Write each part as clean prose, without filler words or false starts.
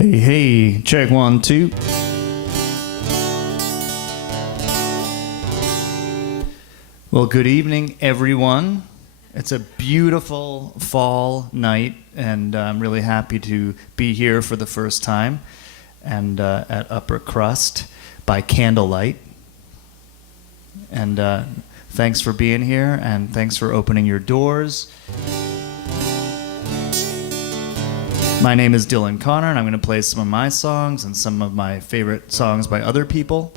Hey, hey, check 1, 2. Well, good evening, everyone. It's a beautiful fall night, and I'm really happy to be here for the first time and at Upper Crust by candlelight. And thanks for being here, and thanks for opening your doors. My name is Dylan Connor, and I'm going to play some of my songs and some of my favorite songs by other people.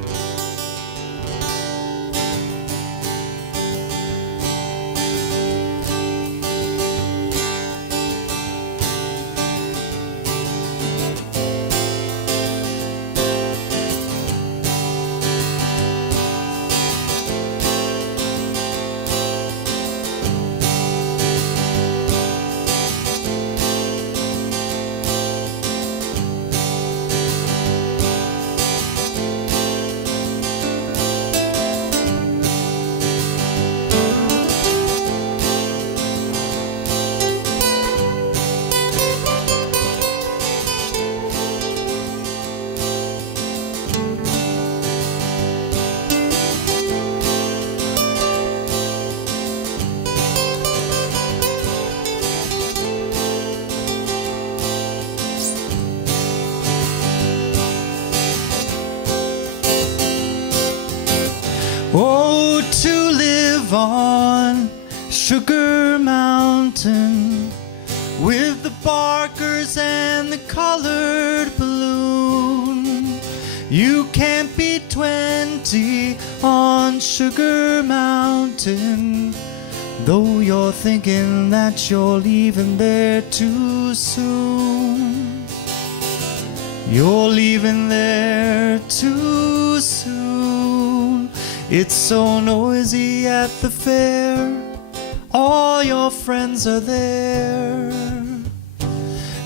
Oh, to live on Sugar Mountain with the barkers and the colored balloon. You can't be 20 on Sugar Mountain, though you're thinking that you're leaving there too soon. You're leaving there too soon. It's so noisy at the fair, all your friends are there.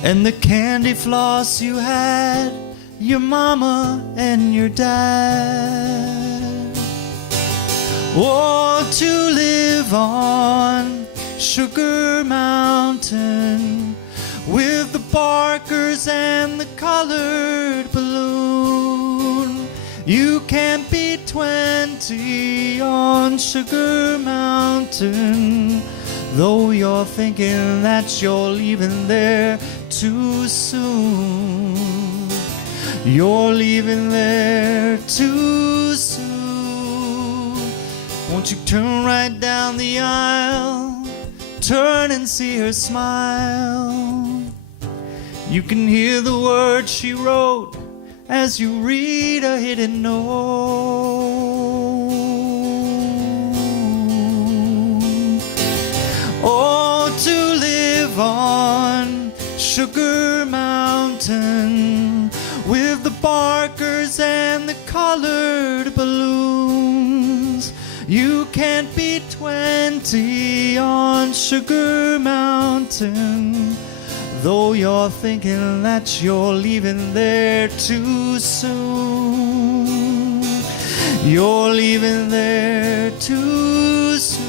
And the candy floss you had, your mama and your dad. Oh, to live on Sugar Mountain with the barkers and the colored balloon. You can't be 20 on Sugar Mountain, though you're thinking that you're leaving there too soon. You're leaving there too soon. Won't you turn right down the aisle, turn and see her smile. You can hear the words she wrote as you read a hidden note. Oh, to live on Sugar Mountain with the barkers and the colored balloons. You can't be 20 on Sugar Mountain, though you're thinking that you're leaving there too soon. You're leaving there too soon.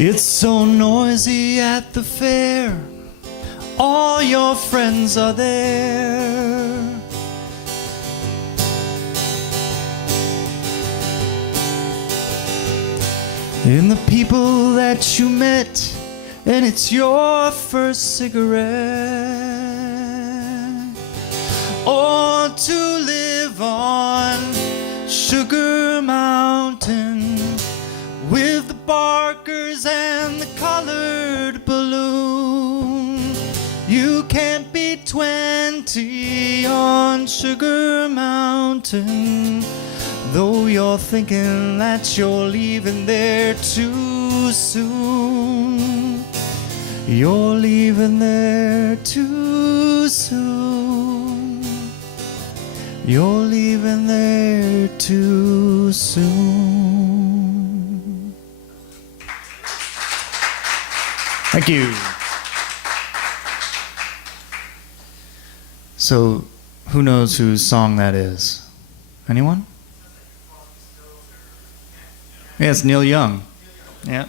It's so noisy at the fair, all your friends are there. And the people that you met, and it's your first cigarette. Or to live on Sugar Mountain with the barkers and the colored balloon. You can't be 20 on Sugar Mountain, though you're thinking that you're leaving there too soon. You're leaving there too soon. You're leaving there too soon. Thank you. So, who knows whose song that is? Anyone? Yeah, it's Neil Young. Yeah.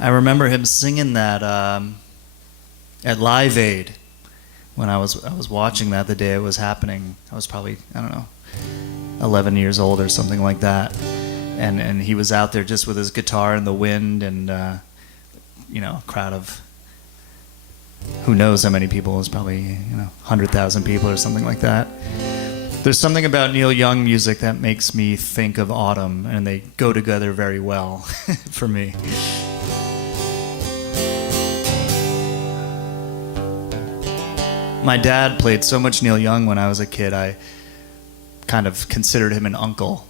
I remember him singing that at Live Aid when I was watching that the day it was happening. I was probably, I don't know, 11 years old or something like that. And he was out there just with his guitar in the wind and, a crowd of who knows how many people. It was probably, 100,000 people or something like that. There's something about Neil Young music that makes me think of autumn, and they go together very well for me. My dad played so much Neil Young when I was a kid, I kind of considered him an uncle.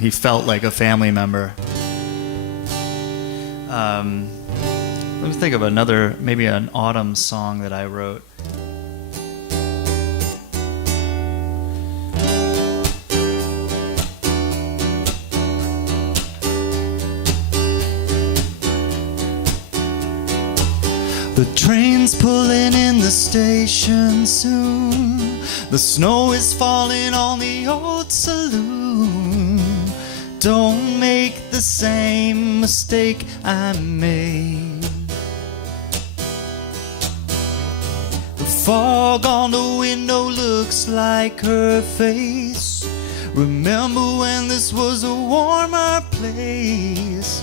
He felt like a family member. Let me think of maybe an autumn song that I wrote. The train's pulling in the station soon. The snow is falling on the old saloon. Don't make the same mistake I made. The fog on the window looks like her face. Remember when this was a warmer place?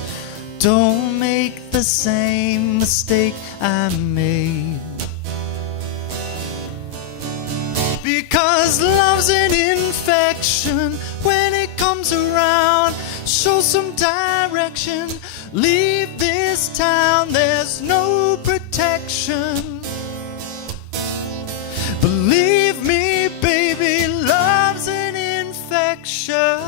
Don't make the same mistake I made. Because love's an infection. When it comes around, show some direction. Leave this town, there's no protection. Believe me, baby, love's an infection.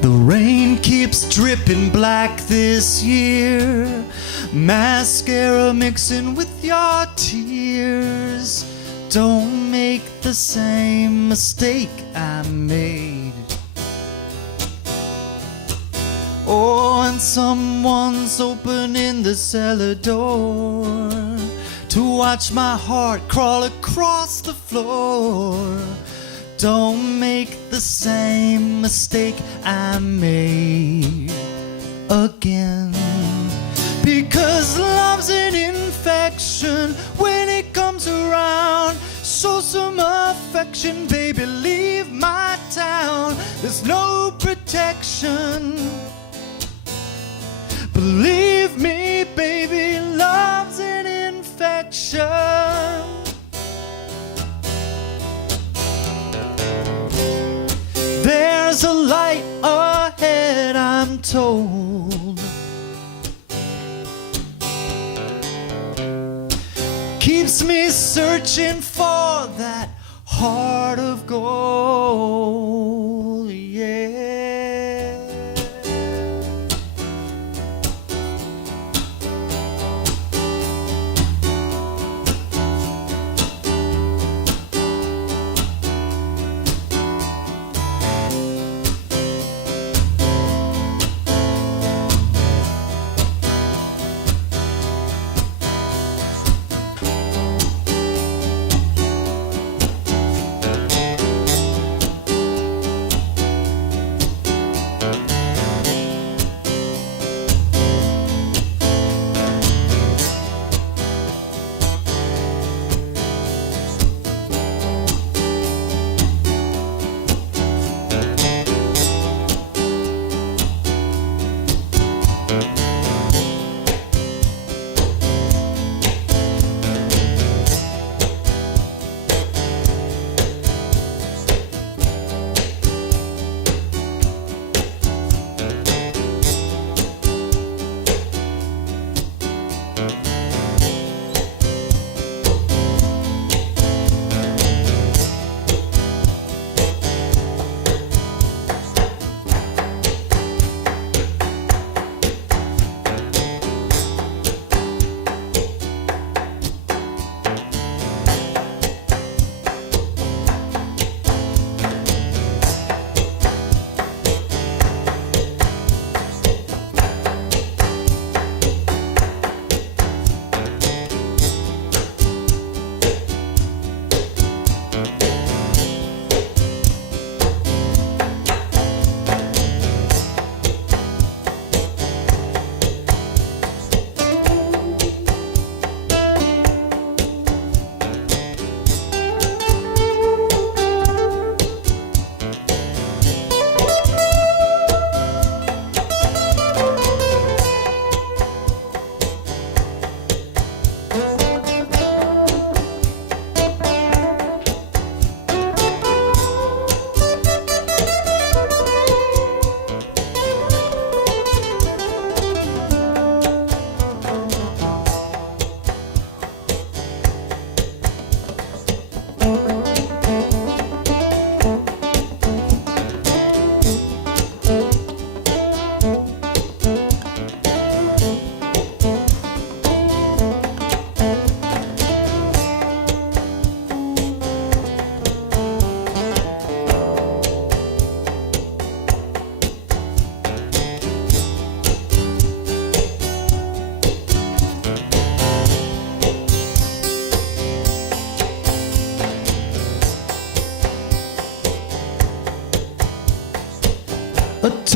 The rain keeps dripping black this year. Mascara mixing with your tears. Don't make the same mistake I made. Oh, and someone's opening the cellar door to watch my heart crawl across the floor. Don't make the same mistake I made again. Because love's an infection. When it comes around, show some affection. Baby, leave my town, there's no protection. Believe me, baby, love's an infection. There's a light ahead, I'm told. Keeps me searching for that heart of gold, yeah.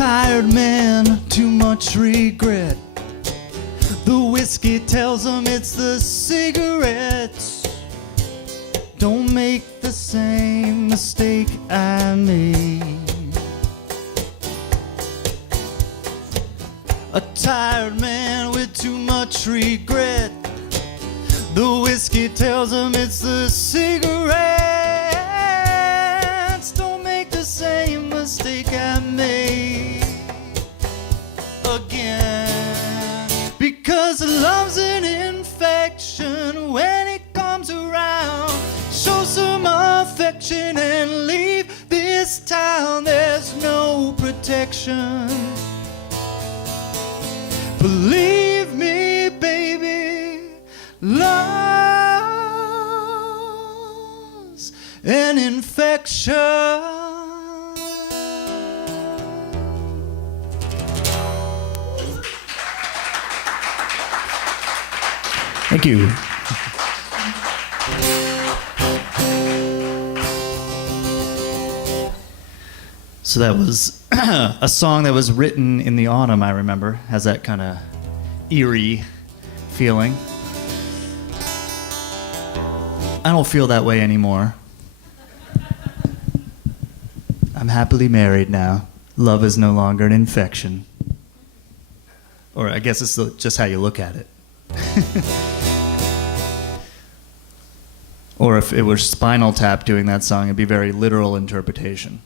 tired man, too much regret. The whiskey tells him it's the cigarettes. Don't make the same mistake I made. A tired man with too much regret. The whiskey tells him it's the cigarettes. Don't make the same mistake I made again. Because love's an infection. When it comes around, show some affection and leave this town. There's no protection. Believe me, baby, love's an infection. Thank you. So that was a song that was written in the autumn, I remember. Has that kind of eerie feeling. I don't feel that way anymore. I'm happily married now. Love is no longer an infection. Or I guess it's just how you look at it. Or if it were Spinal Tap doing that song, it'd be very literal interpretation.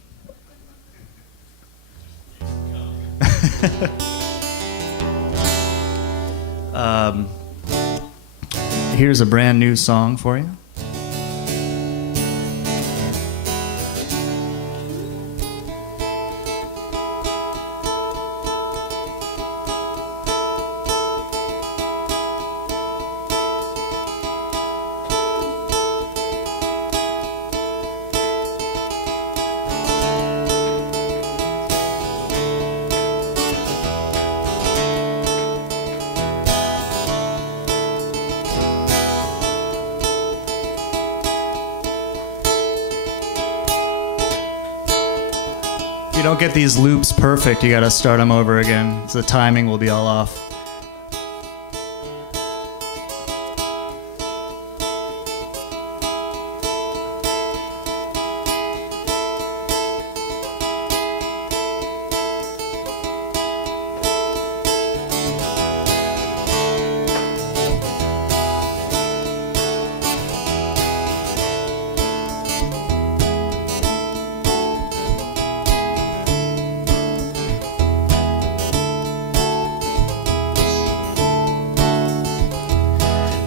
Here's a brand new song for you. If you don't get these loops perfect, you gotta start them over again, so the timing will be all off.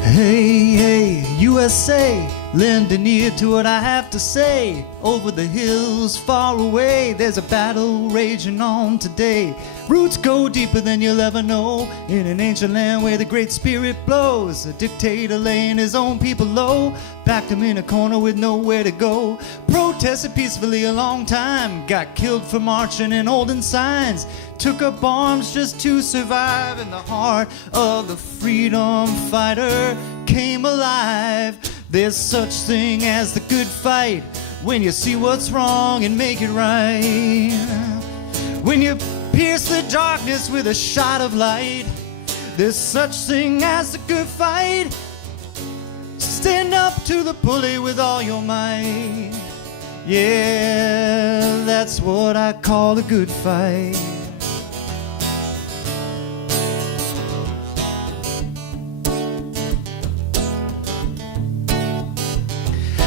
Hey, hey, USA, lend an ear to what I have to say. Over the hills, far away, there's a battle raging on today. Roots go deeper than you'll ever know. In an ancient land where the great spirit blows, a dictator laying his own people low, backed him in a corner with nowhere to go. Protested peacefully a long time, got killed for marching and holding signs. Took up arms just to survive, and the heart of the freedom fighter came alive. There's such thing as the good fight, when you see what's wrong and make it right. When you pierce the darkness with a shot of light, there's such thing as the good fight. Stand up to the bully with all your might. Yeah, that's what I call a good fight.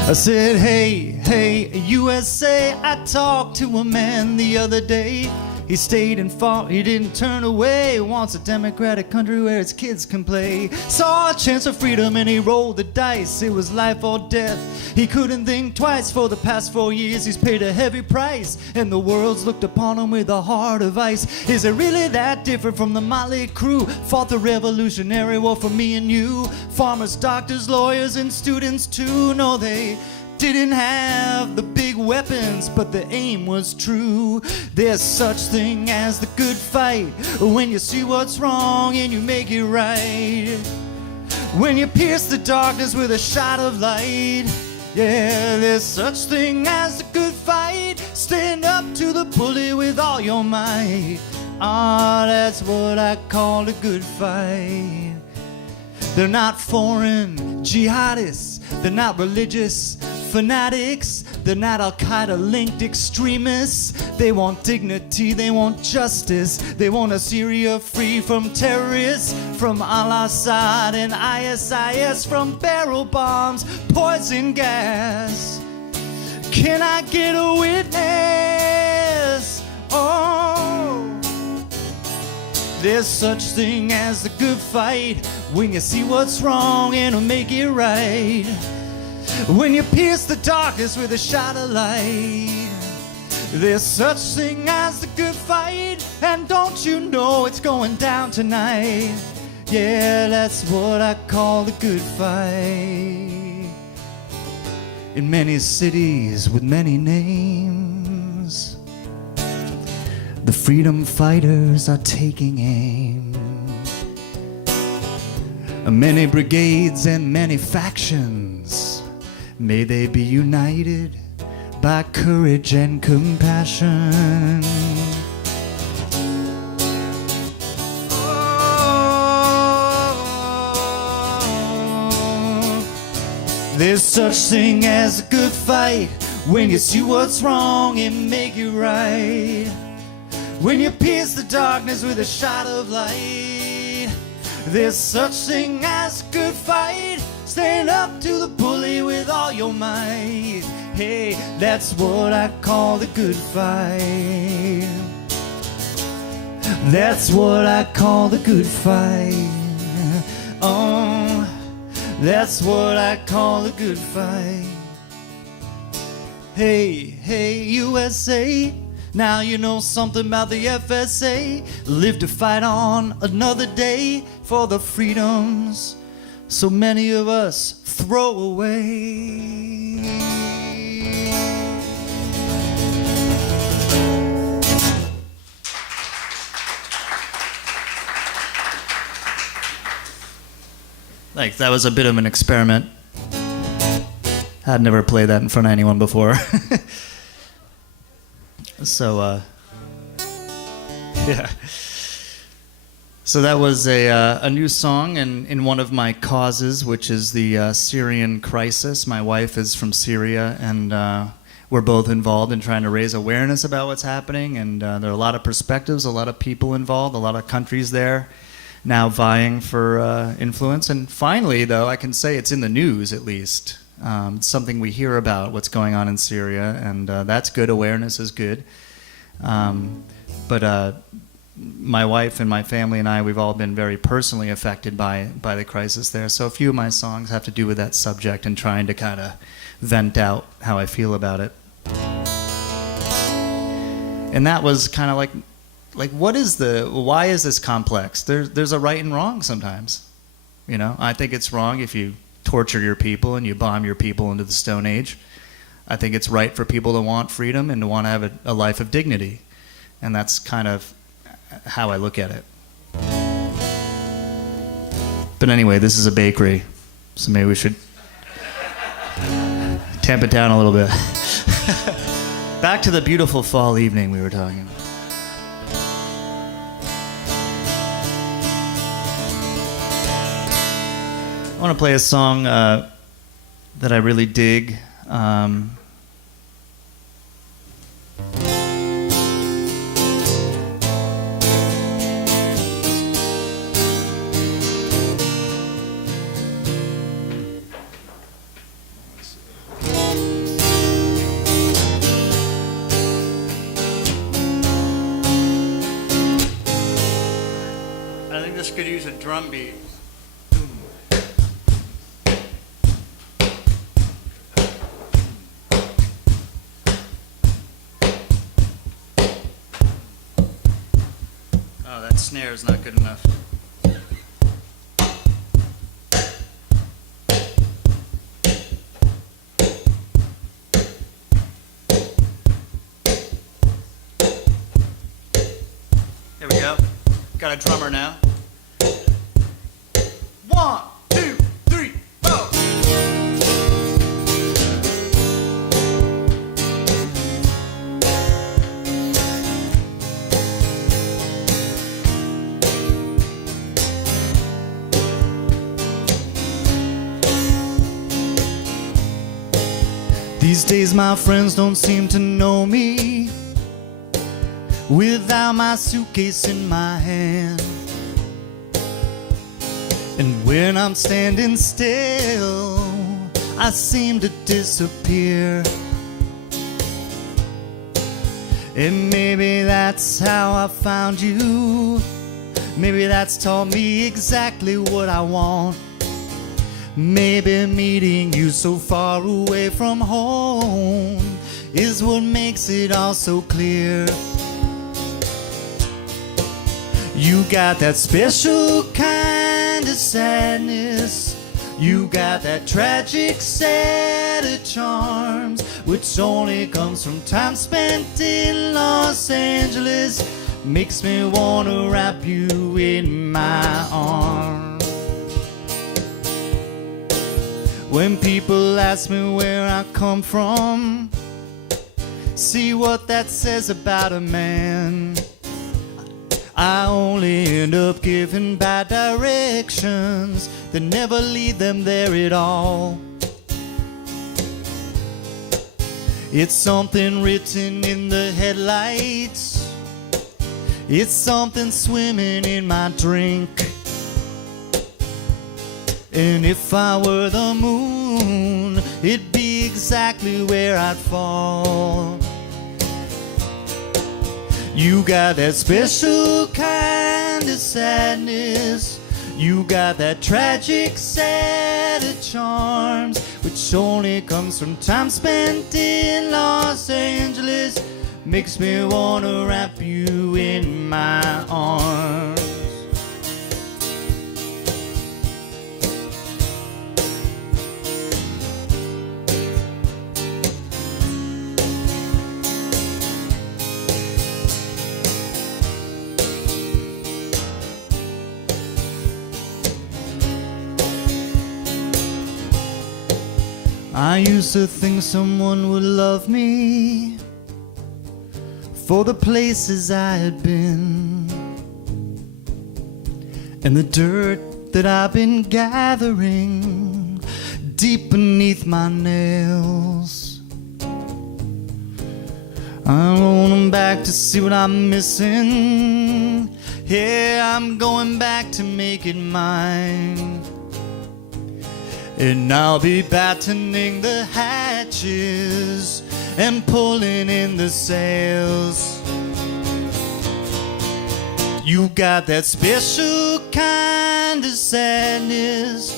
I said, hey, hey, USA, I talked to a man the other day. He stayed and fought, he didn't turn away. Wants a democratic country where his kids can play. Saw a chance of freedom and he rolled the dice. It was life or death. He couldn't think twice. For the past 4 years he's paid a heavy price, and the world's looked upon him with a heart of ice. Is it really that different from the motley crew? Fought the Revolutionary War for me and you. Farmers, doctors, lawyers, and students too. No, they didn't have the big weapons, but the aim was true. There's such thing as the good fight, when you see what's wrong and you make it right. When you pierce the darkness with a shot of light. Yeah, there's such thing as the good fight. Stand up to the bully with all your might. Ah, that's what I call a good fight. They're not foreign jihadists, they're not religious fanatics, they're not Al-Qaeda linked extremists. They want dignity, they want justice, they want a Syria free from terrorists, from Al-Assad and ISIS, from barrel bombs, poison gas. Can I get a witness? Oh, there's such thing as a good fight, when you see what's wrong and make it right. When you pierce the darkness with a shot of light. There's such thing as a good fight, and don't you know it's going down tonight? Yeah, that's what I call the good fight. In many cities with many names, the freedom fighters are taking aim. Many brigades and many factions, may they be united by courage and compassion. Oh, there's such thing as a good fight, when you see what's wrong and make it right. When you pierce the darkness with a shot of light. There's such thing as a good fight, stand up to the bully with all your might. Hey, that's what I call the good fight. That's what I call the good fight. Oh, that's what I call the good fight. Hey, hey, USA, now you know something about the FSA. Live to fight on another day for the freedoms so many of us throw away. Thanks, that was a bit of an experiment. I'd never played that in front of anyone before. So, yeah. So that was a new song in one of my causes, which is the Syrian crisis. My wife is from Syria, and we're both involved in trying to raise awareness about what's happening. And there are a lot of perspectives, a lot of people involved, a lot of countries there now vying for influence. And finally, though, I can say it's in the news at least. It's something we hear about, what's going on in Syria, and that's good. Awareness is good. But my wife and my family and I, we've all been very personally affected by the crisis there. So a few of my songs have to do with that subject and trying to kind of vent out how I feel about it. And that was kind of like why is this complex? There's a right and wrong sometimes. You know, I think it's wrong if you torture your people and you bomb your people into the Stone Age. I think it's right for people to want freedom and to want to have a life of dignity. And that's kind of how I look at it. But anyway, this is a bakery, so maybe we should tamp it down a little bit. Back to the beautiful fall evening we were talking about. I want to play a song that I really dig. I think this could use a drum beat. That snare is not good enough. Here we go. Got a drummer now. 1, 2, 3, 4. These days my friends don't seem to know me without my suitcase in my hand. And when I'm standing still, I seem to disappear. And maybe that's how I found you. Maybe that's taught me exactly what I want. Maybe meeting you so far away from home is what makes it all so clear. You got that special kind of sadness. You got that tragic set of charms, which only comes from time spent in Los Angeles. Makes me wanna wrap you in my arms. When people ask me where I come from, see what that says about a man. I only end up giving bad directions that never lead them there at all. It's something written in the headlights. It's something swimming in my drink. And if I were the moon, it'd be exactly where I'd fall. You got that special kind of sadness. You got that tragic set of charms, which only comes from time spent in Los Angeles. Makes me wanna wrap you in my arms. I used to think someone would love me for the places I had been and the dirt that I've been gathering deep beneath my nails. I'm going back to see what I'm missing. Yeah, I'm going back to make it mine. And I'll be battening the hatches and pulling in the sails. You got that special kind of sadness.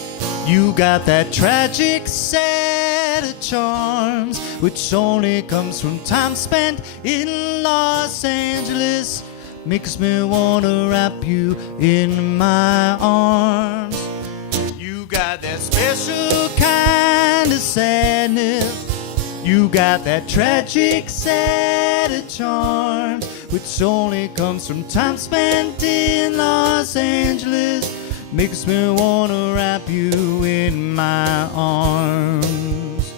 You got that tragic set of charms, which only comes from time spent in Los Angeles. Makes me wanna wrap you in my arms. You got that special kind of sadness. You got that tragic set of charms, which only comes from time spent in Los Angeles. Makes me wanna wrap you in my arms.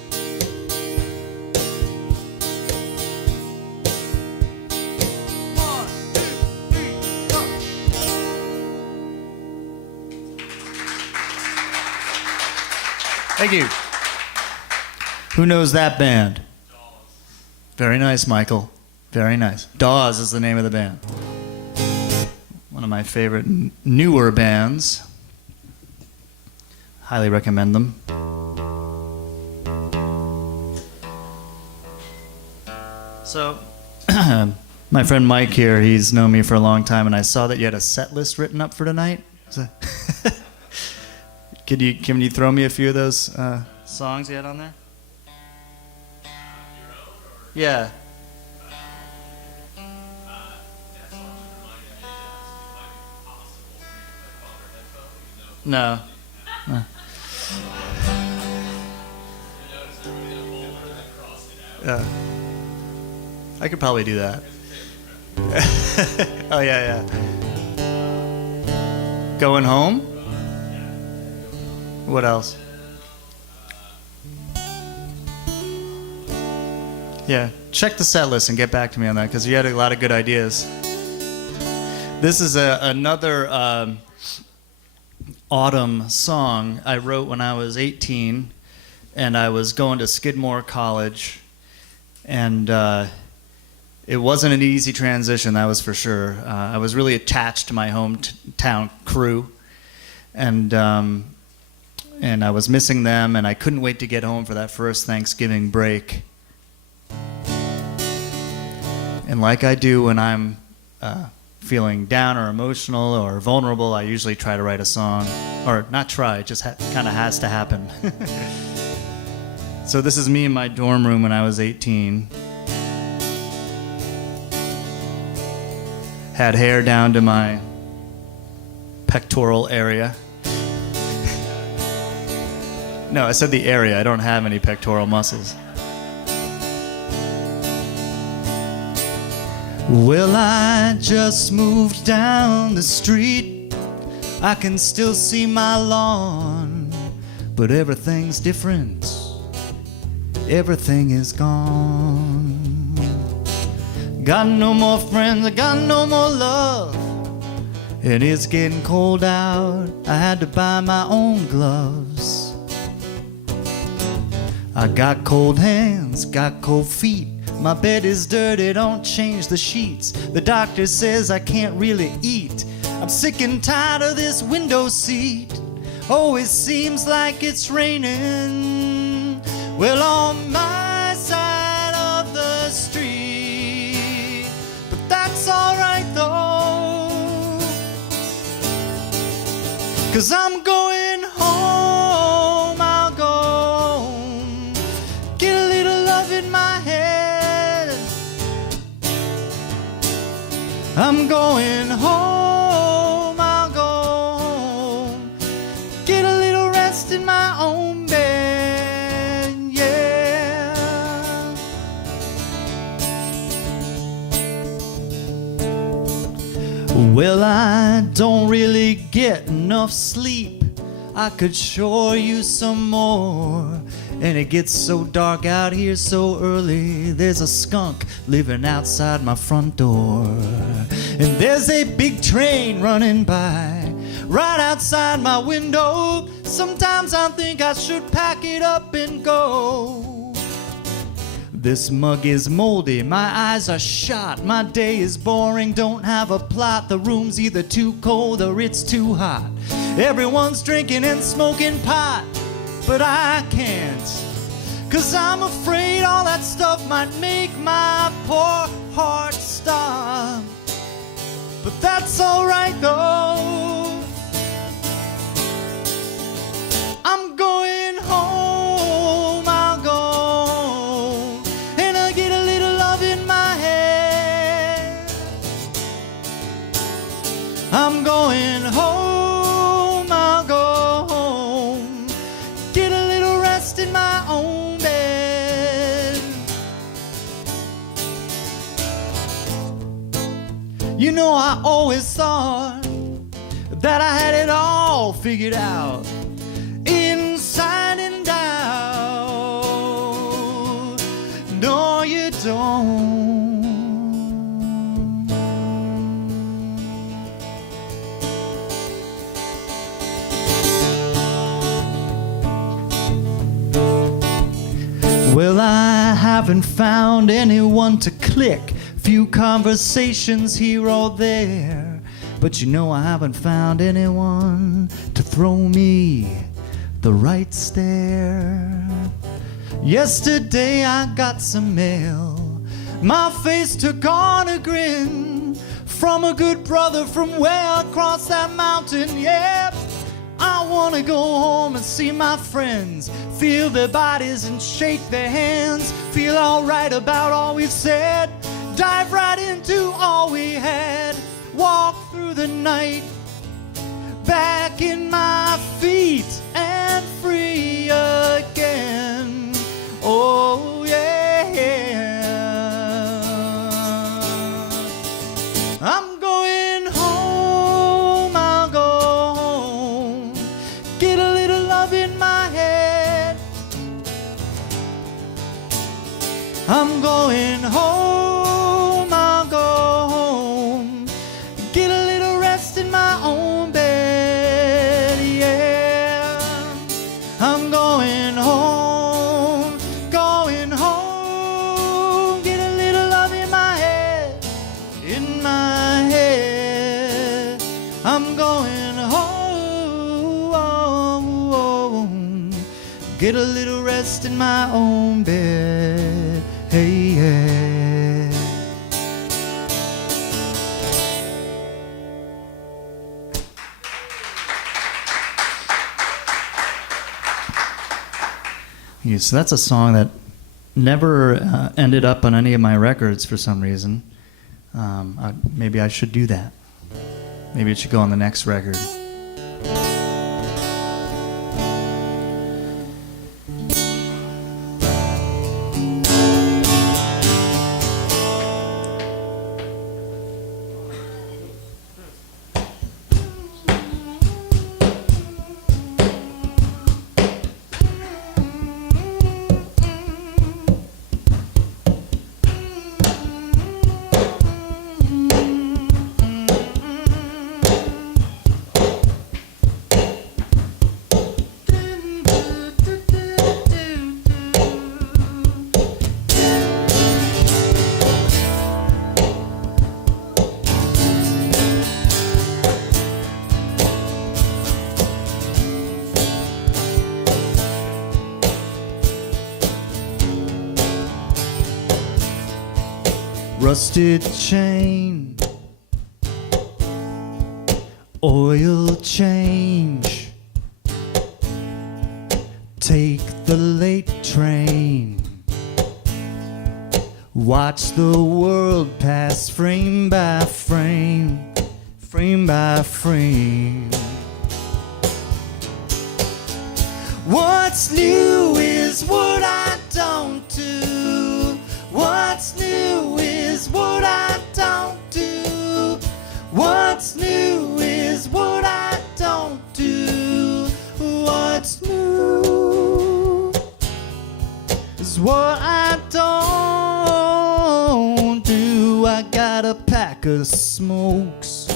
One, two, three, go. Thank you. Who knows that band? Very nice, Michael. Very nice. Dawes is the name of the band. One of my favorite newer bands. Highly recommend them. So, my friend Mike here, he's known me for a long time, and I saw that you had a set list written up for tonight. Can you throw me a few of those songs you had on there? Yeah. No. I could probably do that. Oh, yeah. Going home? What else? Yeah, check the set list and get back to me on that, because you had a lot of good ideas. This is another autumn song I wrote when I was 18, and I was going to Skidmore College, and it wasn't an easy transition, that was for sure. I was really attached to my hometown crew, and I was missing them, and I couldn't wait to get home for that first Thanksgiving break. And like I do when I'm feeling down or emotional or vulnerable, I usually try to write a song. Or not try, it just kind of has to happen. So this is me in my dorm room when I was 18. Had hair down to my pectoral area. No, I said the area. I don't have any pectoral muscles. Well, I just moved down the street. I can still see my lawn, but everything's different. Everything is gone. Got no more friends, I got no more love, and it's getting cold out. I had to buy my own gloves. I got cold hands, got cold feet. My bed is dirty, don't change the sheets. The doctor says I can't really eat. I'm sick and tired of this window seat. Oh, it seems like it's raining. Well, on my side of the street, but that's alright though, 'cause I'm going home. I'll go home, get a little love in my head. I'm going home, I'll go home, get a little rest in my own bed, yeah. Well, I don't really get enough sleep. I could sure use some more. And it gets so dark out here so early. There's a skunk living outside my front door. And there's a big train running by right outside my window. Sometimes I think I should pack it up and go. This mug is moldy, my eyes are shot. My day is boring, don't have a plot. The room's either too cold or it's too hot. Everyone's drinking and smoking pot, but I can't, 'cause I'm afraid all that stuff might make my poor heart stop. But that's alright though. I'm going home, I'll go home, and I'll get a little love in my head. I'm going home, I'll go home, get a little rest in my own bed. You know, I always thought that I had it all figured out, inside and out. No, you don't. Well, I haven't found anyone to click. Few conversations here or there, but you know I haven't found anyone to throw me the right stare. Yesterday I got some mail. My face took on a grin from a good brother from way across that mountain. Yep, I wanna go home and see my friends, feel their bodies and shake their hands, feel alright about all we've said, dive right into all we had, walk through the night, back in my feet and free again. Oh yeah, I'm going home, I'll go home, get a little love in my head. I'm going home, I'll go home, get a little rest in my own bed, yeah. get a little rest in my own bed. Hey, yeah. Yeah, so that's a song that never ended up on any of my records for some reason. Maybe I should do that. Maybe it should go on the next record. Rusted chain, oil change, take the late train, watch the world pass frame by frame, frame by frame. What's new is what I don't do. What's new is what I don't do. What's new is what I don't do. What's new is what I don't do. I got a pack of smokes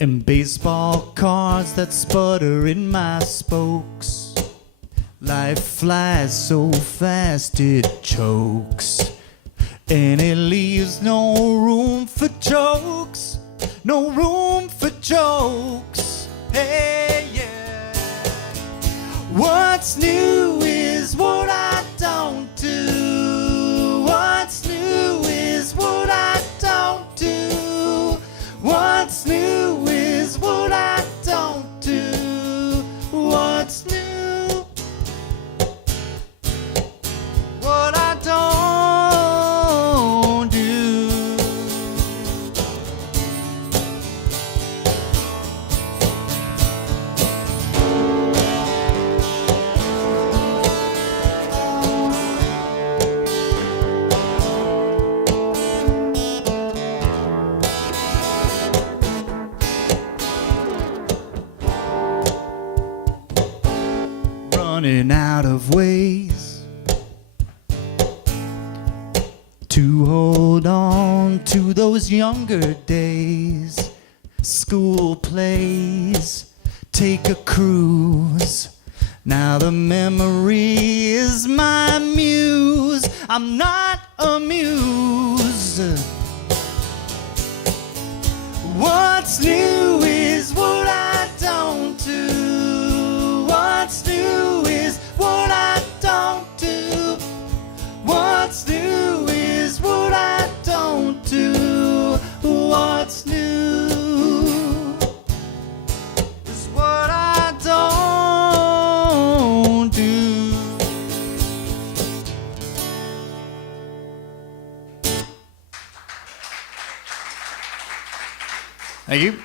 and baseball cards that sputter in my spokes. Life flies so fast it chokes, and it leaves no room for jokes, no room for jokes. Hey, yeah. What's new is what I don't do. What's new is what I don't do. What's new is what I don't do. What's new? What I don't do. Running out of ways to hold on to those younger days. School plays, take a cruise. Now the memory is my muse. I'm not amused. What's new is what I don't do. What's new is what I don't do. What's new is what I don't do. What's new is what I don't do. Thank you.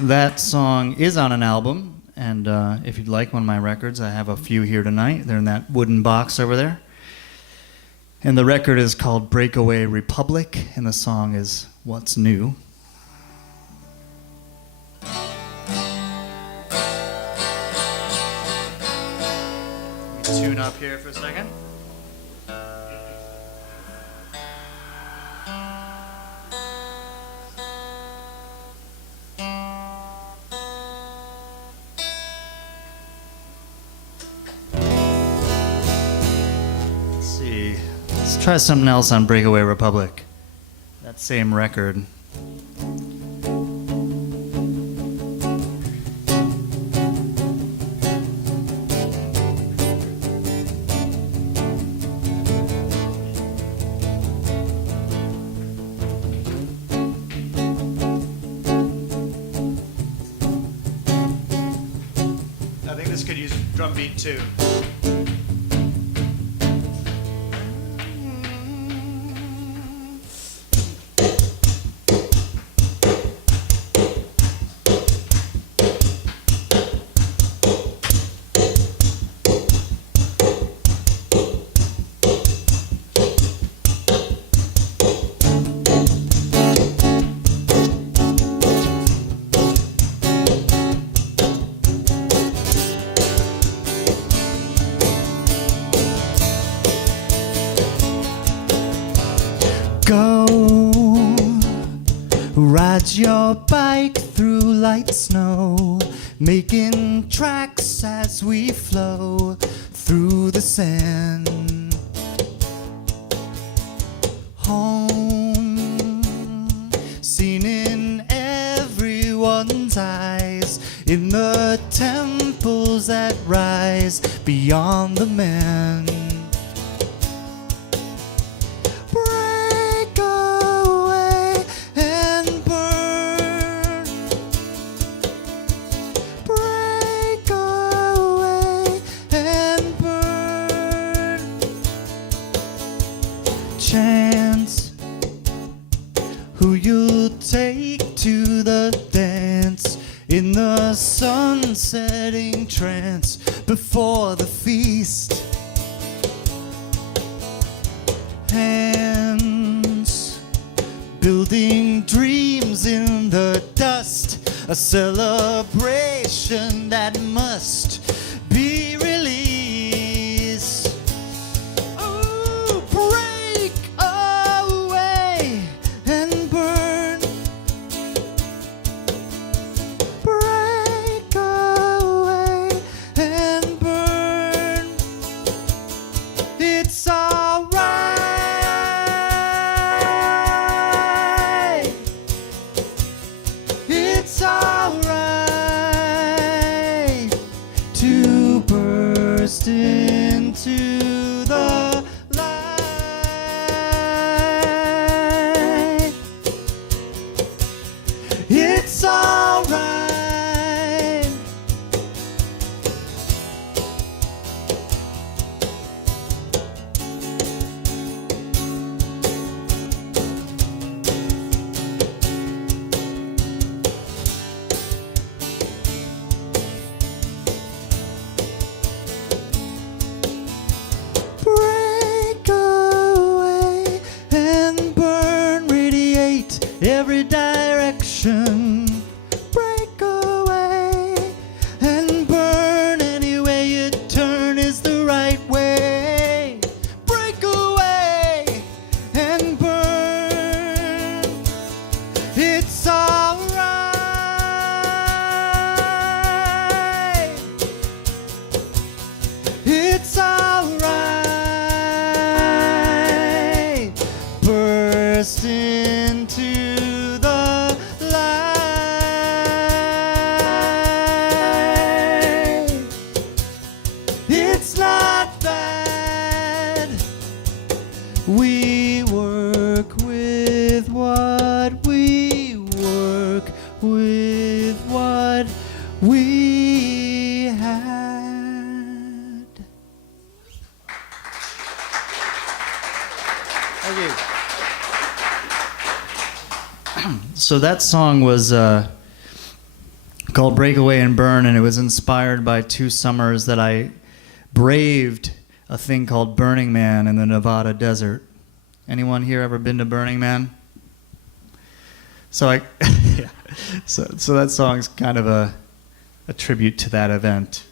That song is on an album, and if you'd like one of my records, I have a few here tonight. They're in that wooden box over there. And the record is called Breakaway Republic, and the song is What's New. Tune up here for a second. Let's try something else on Breakaway Republic. That same record. drum beat too. Go ride your bike through light snow, making tracks as we flow through the sand. Home, seen in everyone's eyes, in the temples that rise beyond the man. Chance who you'll take to the dance in the sun-setting trance before the feast. Hands building dreams in the dust, a celebration that must be released. Oh, break away and burn. Break away and burn. It's alright. It's alright to burst into the light. It's alright. Break away and burn, radiate every direction. Break away and burn, any way you turn is the right way. Break away and burn. It's alright. It's alright. Burst into the light. It's not bad. We work with what we work with what we had. Thank you. So that song was called Breakaway and Burn, and it was inspired by 2 summers that I braved a thing called Burning Man in the Nevada desert. Anyone here ever been to Burning Man? So I, yeah. So that song's kind of a tribute to that event.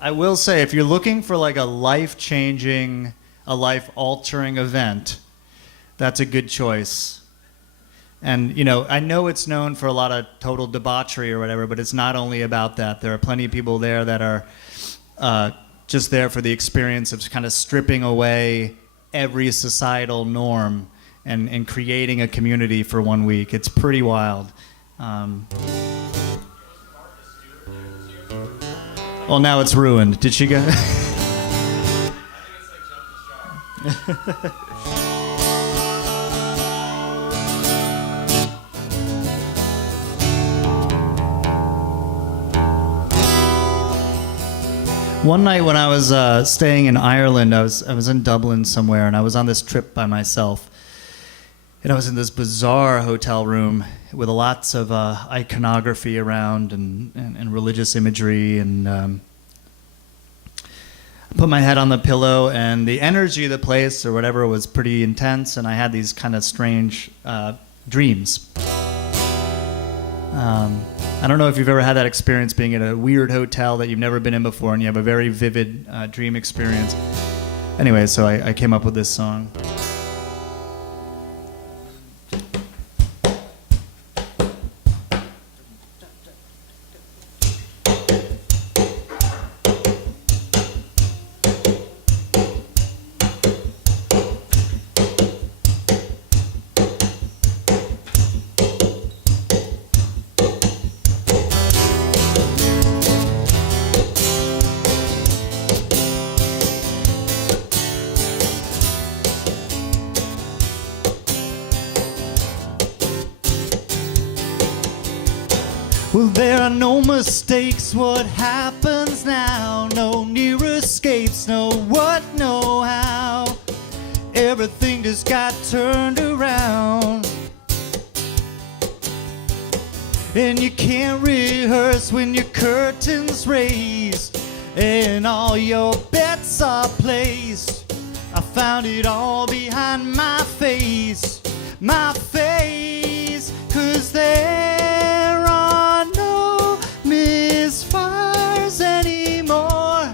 I will say, if you're looking for like a life-changing, a life-altering event, that's a good choice. And, you know, I know it's known for a lot of total debauchery or whatever, but it's not only about that. There are plenty of people there that are just there for the experience of kind of stripping away every societal norm and creating a community for 1 week. It's pretty wild. Well, now it's ruined. Did she go? I think it's like Jump the Shark. One night when I was staying in Ireland, I was in Dublin somewhere, and I was on this trip by myself. And I was in this bizarre hotel room with lots of iconography around and religious imagery. And I put my head on the pillow, and the energy of the place or whatever was pretty intense, and I had these kind of strange dreams. I don't know if you've ever had that experience being at a weird hotel that you've never been in before and you have a very vivid dream experience. Anyway, so I came up with this song. Well, there are no mistakes, what happens now? No near escapes, no what, no how. Everything just got turned around. And you can't rehearse when your curtains raised and all your bets are placed. I found it all behind my face, 'cause there are no misfires anymore.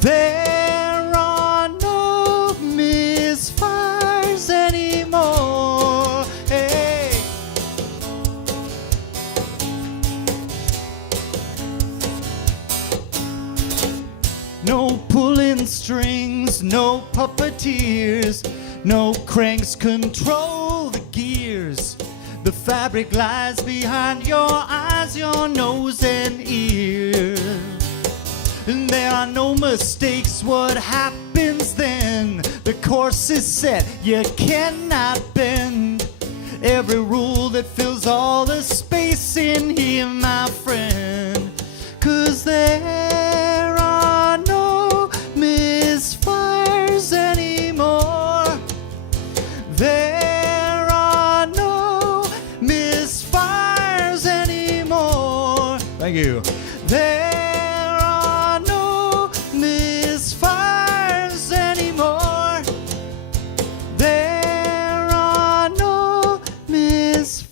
There are no misfires anymore. Hey. No pulling strings, no puppeteers, no cranks control the gears. The fabric lies behind your eyes, your nose and ears. And there are no mistakes, what happens then? The course is set, you cannot bend. Every rule that fills all the space in here, my friend. 'Cause there are no misfires anymore. There are no misfires anymore. Thank you. There are no misfires anymore. There are no misfires.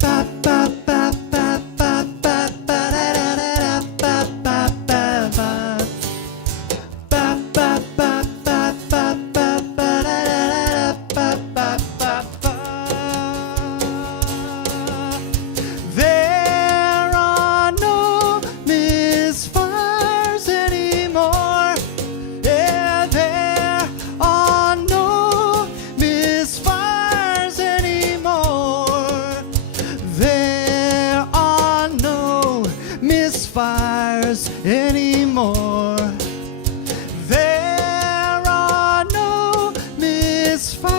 Ba ba ba ba ba ba ba da da da ba ba ba ba. Ba ba ba ba ba ba ba da da da ba ba ba. There are no misfires anymore. Yeah, there are no misfires anymore. There are no misfires anymore. There are no misfires.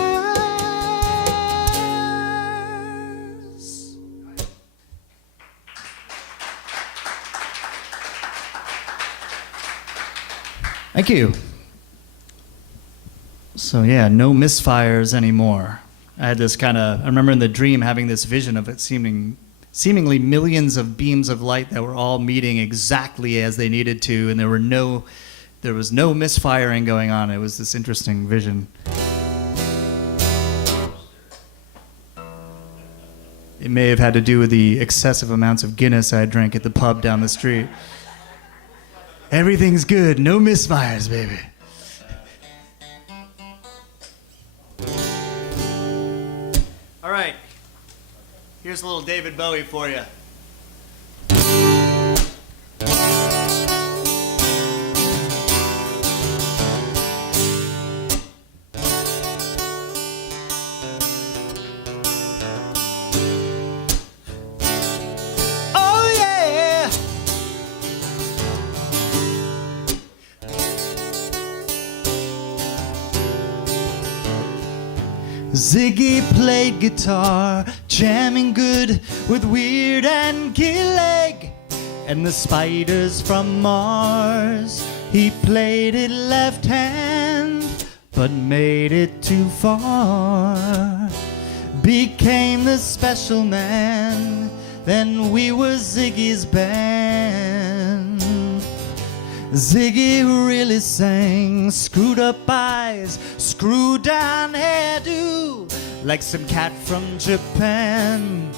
Thank you. So yeah, no misfires anymore. I had this I remember in the dream having this vision of it seemingly millions of beams of light that were all meeting exactly as they needed to, and there was no misfiring going on. It was this interesting vision. It may have had to do with the excessive amounts of Guinness I drank at the pub down the street. Everything's good, no misfires, baby. All right, here's a little David Bowie for you. Oh yeah. Ziggy played guitar, jamming good with Weird and Gilleg and the Spiders from Mars. He played it left hand, but made it too far. Became the special man, then we were Ziggy's band. Ziggy really sang, screwed up eyes, screwed down hairdo, like some cat from Japan.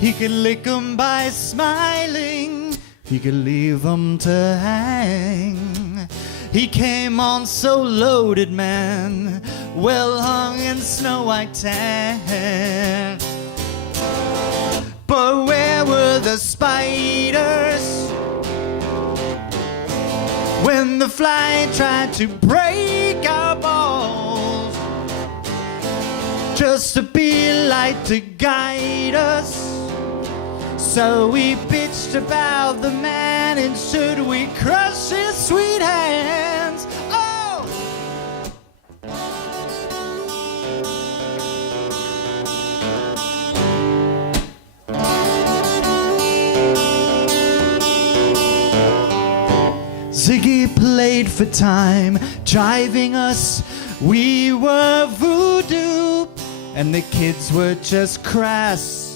He could lick 'em by smiling, he could leave 'em to hang. He came on so loaded, man, well hung in snow white tan. But where were the spiders when the fly tried to break our balls? Just to be a light to guide us. So we bitched about the man, and should we crush his sweet hands? Oh! Ziggy played for time, driving us. We were voodoo, and the kids were just crass.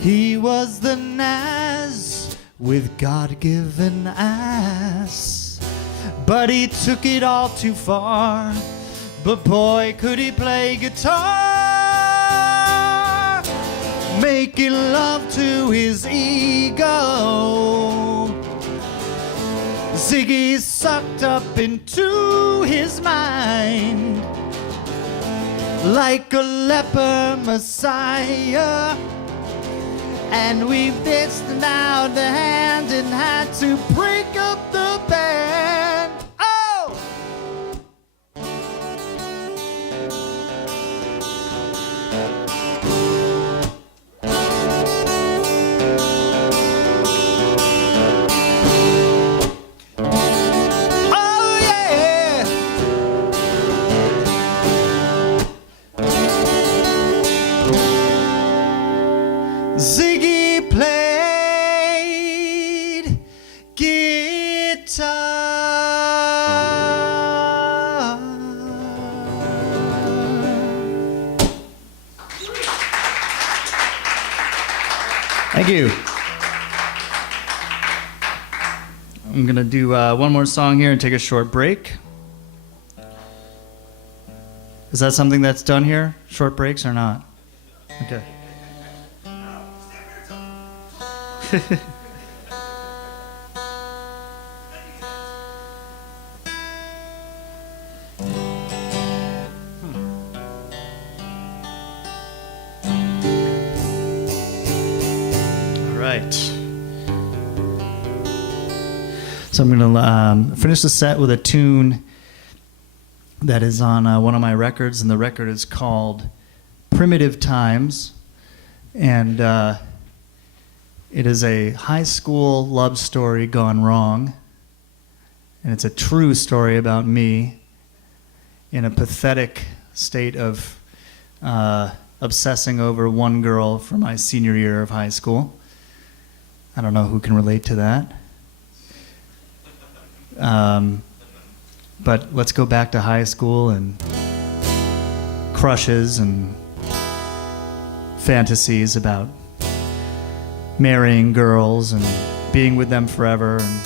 He was the Naz with God-given ass. But he took it all too far. But boy, could he play guitar, making love to his ego. Ziggy sucked up into his mind like a leper messiah. And we bitched out the hand and had to break up the band. Oh! Oh yeah! Ziggy played guitar. Thank you. I'm gonna do one more song here and take a short break. Is that something that's done here? Short breaks or not? Okay. All right. So I'm going to finish the set with a tune that is on one of my records, and the record is called Primitive Times. And it is a high school love story gone wrong, and it's a true story about me in a pathetic state of obsessing over one girl for my senior year of high school. I don't know who can relate to that. But let's go back to high school and crushes and fantasies about marrying girls and being with them forever, and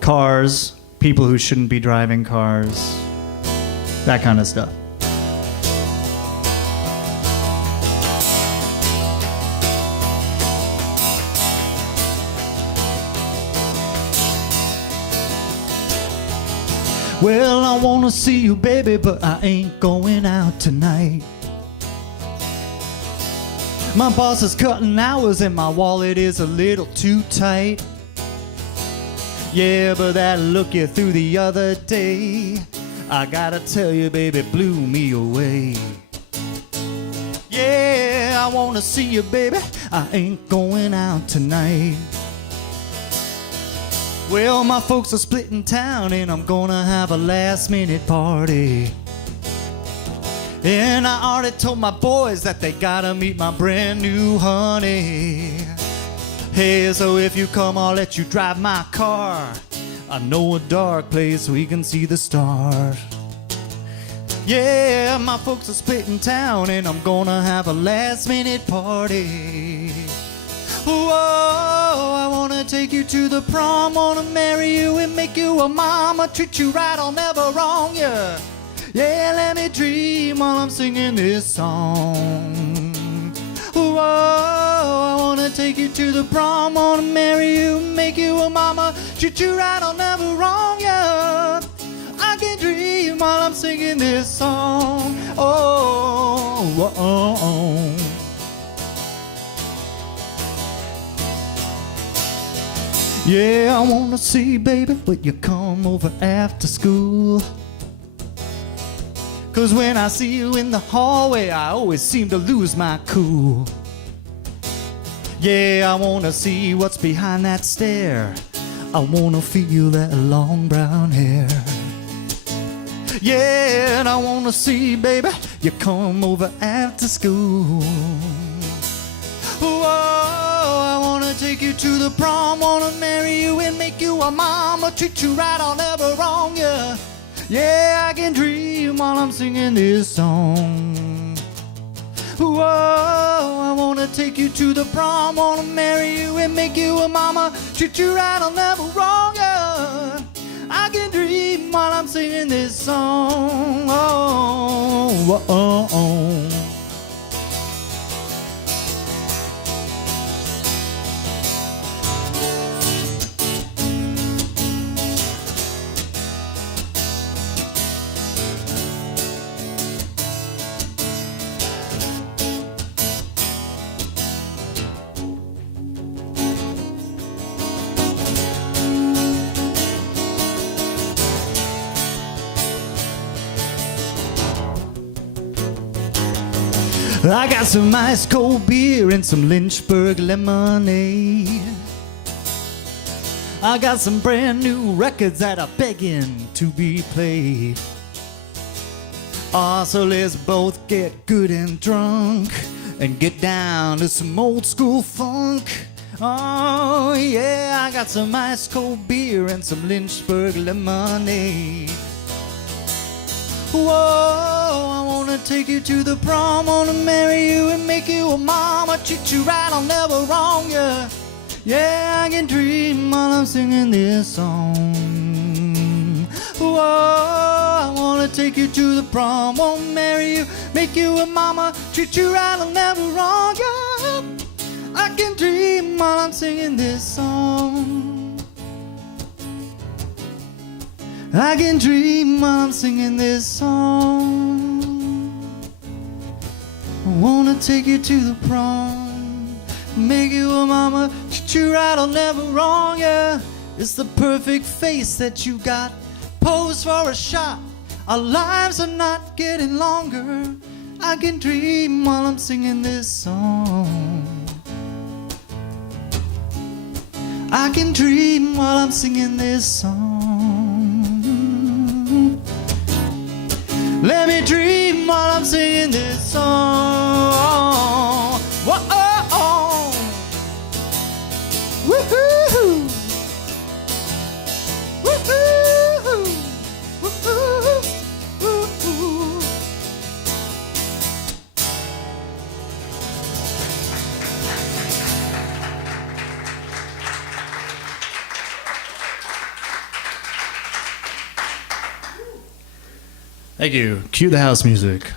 cars, people who shouldn't be driving cars, that kind of stuff. Well, I wanna see you, baby, but I ain't going out tonight. My boss is cutting hours and my wallet is a little too tight. Yeah, but that look you threw the other day, I gotta tell you, baby, blew me away. Yeah, I wanna see you, baby, I ain't going out tonight. Well, my folks are splitting town and I'm gonna have a last minute party. And I already told my boys that they gotta meet my brand new honey. Hey, so if you come, I'll let you drive my car. I know a dark place we can see the stars. Yeah, my folks are splitting town and I'm gonna have a last minute party. Whoa, I wanna take you to the prom, wanna marry you and make you a mama, treat you right, I'll never wrong you. Yeah, let me dream while I'm singing this song. Whoa, I wanna take you to the prom, wanna marry you, make you a mama, treat you right, I'll never wrong ya. I can dream while I'm singing this song. Oh, oh, oh, oh. Yeah, I wanna see, baby, will you come over after school? 'Cause when I see you in the hallway, I always seem to lose my cool. Yeah, I wanna see what's behind that stare. I wanna feel that long brown hair. Yeah, and I wanna see, baby, you come over after school. Whoa, I wanna take you to the prom, wanna marry you and make you a mama, treat you right, I'll never wrong you. Yeah, I can dream while I'm singing this song. Whoa, I wanna take you to the prom, wanna marry you and make you a mama, treat you right, I'll never wrong you. I can dream while I'm singing this song. Oh, oh, oh, oh. I got some ice cold beer and some Lynchburg lemonade. I got some brand new records that are begging to be played. Oh, so let's both get good and drunk and get down to some old school funk. Oh yeah, I got some ice cold beer and some Lynchburg lemonade. Whoa, I wanna take you to the prom, wanna marry you and make you a mama, treat you right, I'll never wrong you. Yeah, I can dream while I'm singing this song. Whoa, I wanna take you to the prom, wanna marry you, make you a mama, treat you right, I'll never wrong you. I can dream while I'm singing this song. I can dream while I'm singing this song. I wanna take you to the prom, make you a mama, treat you right, I'll never wrong ya. It's the perfect face that you got, pose for a shot. Our lives are not getting longer. I can dream while I'm singing this song. I can dream while I'm singing this song. Let me dream while I'm singing this song. Whoa, oh, oh. Woo-hoo. Woo-hoo. Woo-hoo. Woo-hoo. Thank you. Cue the house music.